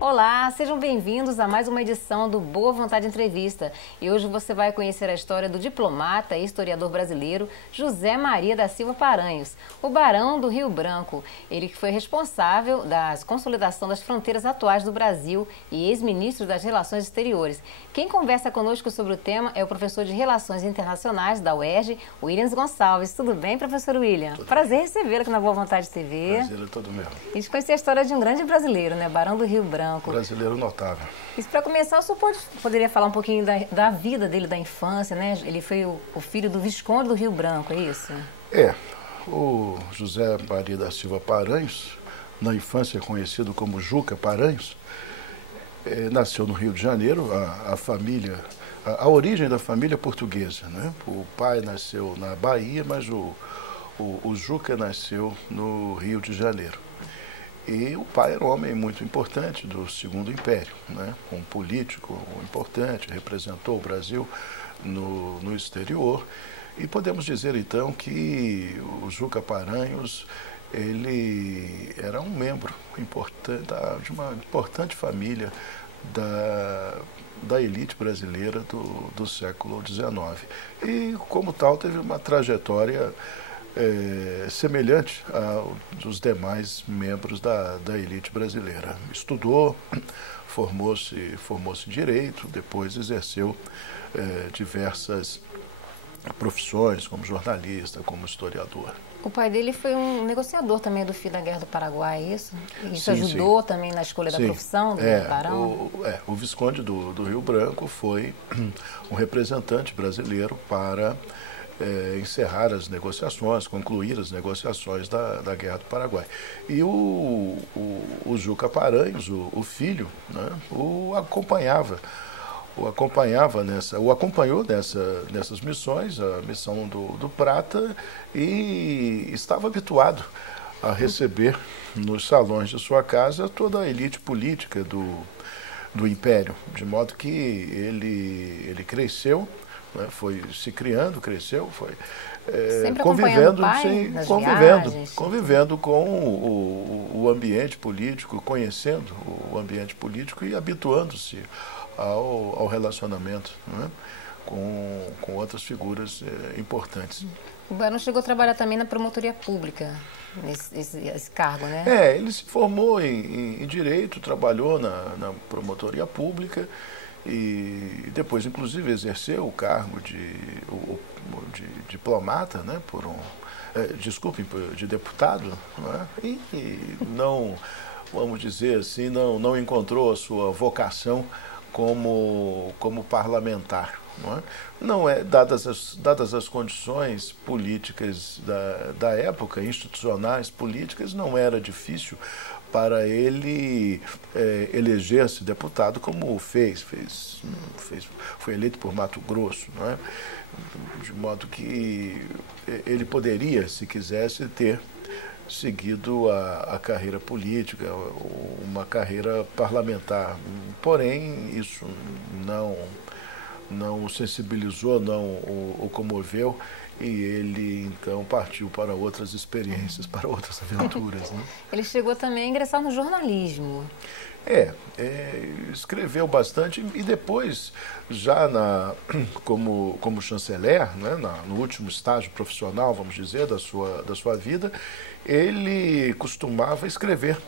Olá, sejam bem-vindos a mais uma edição do Boa Vontade Entrevista. E hoje você vai conhecer a história do diplomata e historiador brasileiro José Maria da Silva Paranhos, o Barão do Rio Branco. Ele que foi responsável da consolidação das fronteiras atuais do Brasil e ex-ministro das Relações Exteriores. Quem conversa conosco sobre o tema é o professor de Relações Internacionais da UERJ, Williams Gonçalves. Tudo bem, professor William? Prazer recebê-lo aqui na Boa Vontade TV. Prazer é todo meu. A gente conhecer a história de um grande brasileiro, né? Barão do Rio Branco. Brasileiro notável. E para começar, o senhor poderia falar um pouquinho da vida dele, da infância, né? Ele foi o filho do Visconde do Rio Branco, é isso? O José Maria da Silva Paranhos, na infância conhecido como Juca Paranhos, nasceu no Rio de Janeiro. A origem da família é portuguesa, né? O pai nasceu na Bahia, mas o Juca nasceu no Rio de Janeiro. E o pai era um homem muito importante do Segundo Império, né? Um político importante, representou o Brasil no exterior. E podemos dizer, então, que o Juca Paranhos, ele era um membro importante, de uma importante família da elite brasileira do século XIX. E, como tal, teve uma trajetória semelhante aos demais membros da elite brasileira. Estudou, formou-se em Direito, depois exerceu diversas profissões, como jornalista, como historiador. O pai dele foi um negociador também do fim da Guerra do Paraguai, é isso? Isso Sim, ajudou sim. também na escolha Sim. da profissão do barão? O Visconde do Rio Branco foi um representante brasileiro para encerrar as negociações, concluir as negociações da Guerra do Paraguai. E o Juca Paranhos, o filho, né, o acompanhou nessas missões, a missão do Prata, e estava habituado a receber nos salões de sua casa toda a elite política do Império, de modo que ele cresceu, né, foi se criando, cresceu, foi convivendo com o ambiente político, conhecendo o ambiente político e habituando-se ao relacionamento, né, com outras figuras importantes. O barão chegou a trabalhar também na promotoria pública, esse cargo, né? Ele se formou em Direito, trabalhou na promotoria pública e depois, inclusive, exerceu o cargo de diplomata, né, de deputado, né, e não, vamos dizer assim, não encontrou a sua vocação como parlamentar. Dadas as condições políticas da época, institucionais, políticas, não era difícil para ele eleger-se deputado, como foi eleito por Mato Grosso, não é? De modo que ele poderia, se quisesse, ter seguido a carreira política, uma carreira parlamentar. Porém, isso não o sensibilizou, não o comoveu, e ele então partiu para outras experiências, para outras aventuras, né? Ele chegou também a ingressar no jornalismo. Escreveu bastante e depois, já como chanceler, né, no último estágio profissional, vamos dizer, da sua vida, ele costumava escrever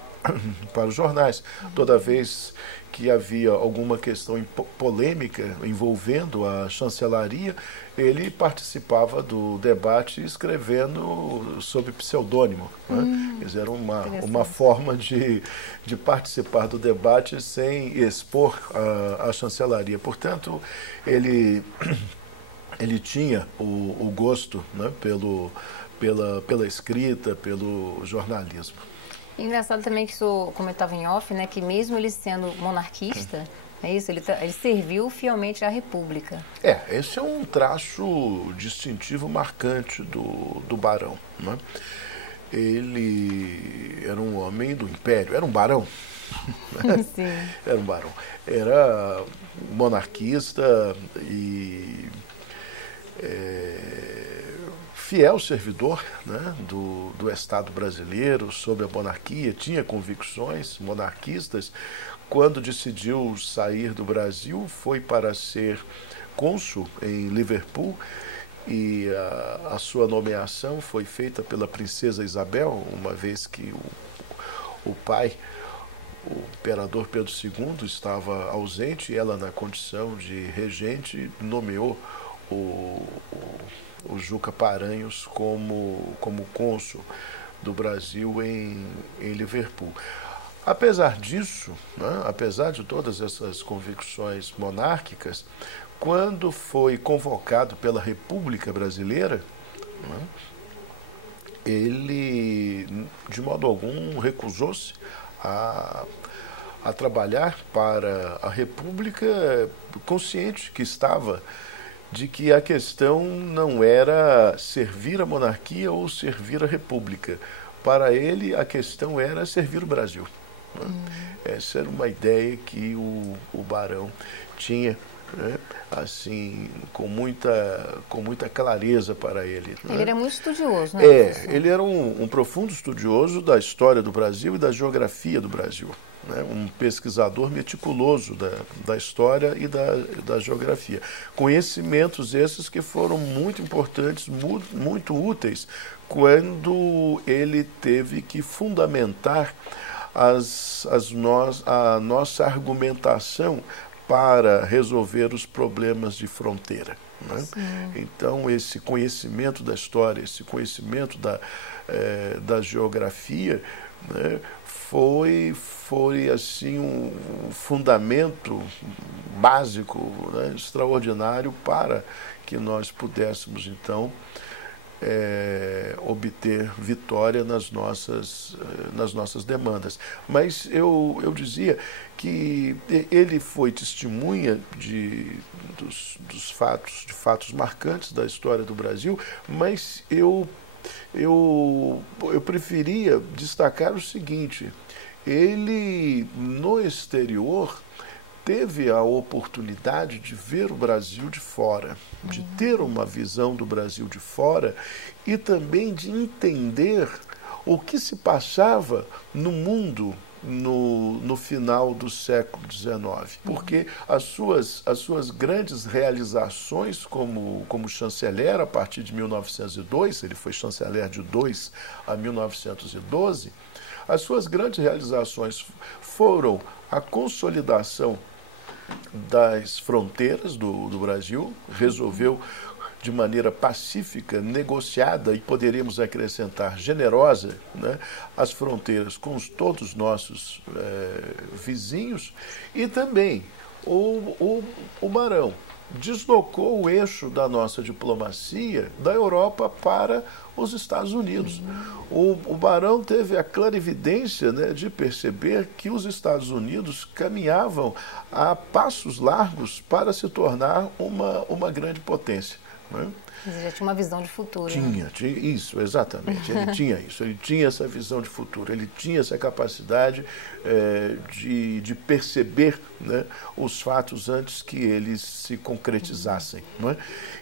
para os jornais. Toda vez que havia alguma questão polêmica envolvendo a chancelaria, ele participava do debate escrevendo sob pseudônimo, né? Quer dizer, era uma forma de participar do debate sem expor a chancelaria. Portanto, ele tinha o gosto, né, pela escrita, pelo jornalismo. Engraçado também que o senhor comentava em off, né, que mesmo ele sendo monarquista, é isso, ele serviu fielmente à República. Esse é um traço distintivo marcante do barão, né? Ele era um homem do Império, era um barão. Sim. Era um barão. Era monarquista e fiel servidor, né, do Estado brasileiro, sobre a monarquia, tinha convicções monarquistas. Quando decidiu sair do Brasil, foi para ser cônsul em Liverpool, e a sua nomeação foi feita pela princesa Isabel, uma vez que o pai, o imperador Pedro II, estava ausente, e ela, na condição de regente, nomeou o Juca Paranhos como cônsul do Brasil em Liverpool. Apesar disso, né, apesar de todas essas convicções monárquicas, quando foi convocado pela República Brasileira, né, ele, de modo algum, recusou-se a trabalhar para a República, consciente que estava de que a questão não era servir a monarquia ou servir a República. Para ele, a questão era servir o Brasil. Essa era uma ideia que o Barão tinha, né, assim, com muita clareza para ele. Ele era muito estudioso, né? Ele era um profundo estudioso da história do Brasil e da geografia do Brasil, né, um pesquisador meticuloso da história e da geografia. Conhecimentos esses que foram muito importantes, muito úteis, quando ele teve que fundamentar a nossa argumentação para resolver os problemas de fronteira, né? Então, esse conhecimento da história, esse conhecimento da geografia, né, foi assim um fundamento básico, né, extraordinário, para que nós pudéssemos, então, obter vitória nas nossas demandas. Mas eu dizia que ele foi testemunha de fatos marcantes da história do Brasil, mas eu preferia destacar o seguinte: ele, no exterior, teve a oportunidade de ver o Brasil de fora, de ter uma visão do Brasil de fora e também de entender o que se passava no mundo no final do século XIX. Porque as suas grandes realizações como chanceler, a partir de 1902, ele foi chanceler de 2 a 1912, as suas grandes realizações foram a consolidação das fronteiras do Brasil, resolveu de maneira pacífica, negociada e poderíamos acrescentar generosa, né, as fronteiras com todos os nossos vizinhos, e também o Barão deslocou o eixo da nossa diplomacia da Europa para os Estados Unidos. O Barão teve a clarividência, né, de perceber que os Estados Unidos caminhavam a passos largos para se tornar uma grande potência, né? Ele já tinha uma visão de futuro. Tinha isso, exatamente. Ele tinha isso, ele tinha essa visão de futuro, ele tinha essa capacidade de perceber, né, os fatos antes que eles se concretizassem, não é?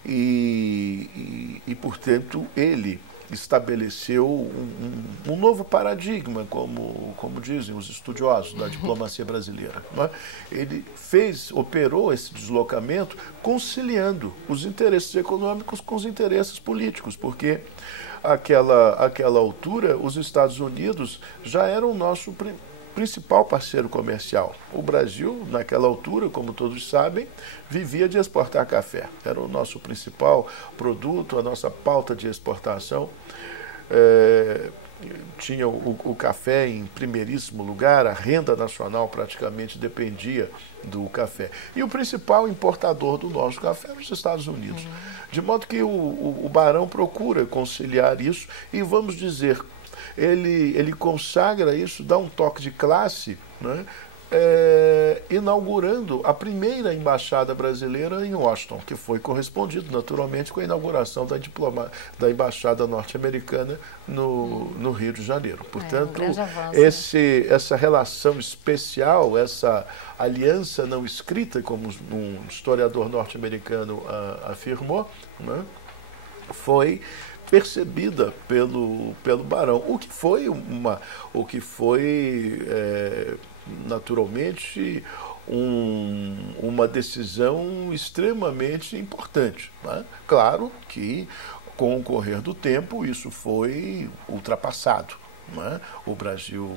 E, portanto, ele estabeleceu um novo paradigma, como dizem os estudiosos da diplomacia brasileira, não é? Ele operou esse deslocamento conciliando os interesses econômicos com os interesses políticos, porque àquela altura os Estados Unidos já eram o nosso principal parceiro comercial. O Brasil, naquela altura, como todos sabem, vivia de exportar café. Era o nosso principal produto, a nossa pauta de exportação. Tinha o café em primeiríssimo lugar, a renda nacional praticamente dependia do café. E o principal importador do nosso café era os Estados Unidos. De modo que o Barão procura conciliar isso e, vamos dizer, ele consagra isso, dá um toque de classe, né, inaugurando a primeira embaixada brasileira em Washington, que foi correspondido naturalmente com a inauguração da embaixada norte-americana no Rio de Janeiro. Portanto, essa relação especial, essa aliança não escrita, como um historiador norte-americano afirmou, né, foi percebida pelo barão, o que foi naturalmente uma decisão extremamente importante, né? Claro que com o correr do tempo isso foi ultrapassado. Né? O Brasil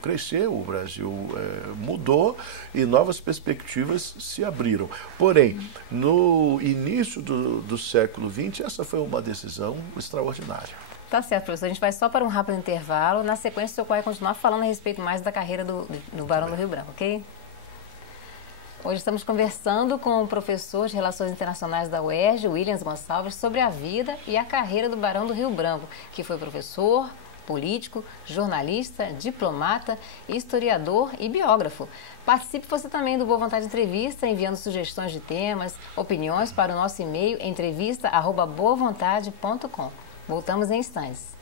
cresceu, o Brasil mudou e novas perspectivas se abriram. Porém, no início do século XX, essa foi uma decisão extraordinária. Tá certo, professor. A gente vai só para um rápido intervalo. Na sequência, o senhor vai continuar falando a respeito mais da carreira do Barão do Rio Branco, ok? Hoje estamos conversando com o professor de Relações Internacionais da UERJ, Williams Gonçalves, sobre a vida e a carreira do Barão do Rio Branco, que foi professor, político, jornalista, diplomata, historiador e biógrafo. Participe você também do Boa Vontade Entrevista, enviando sugestões de temas, opiniões para o nosso e-mail entrevista@boavontade.com. Voltamos em instantes.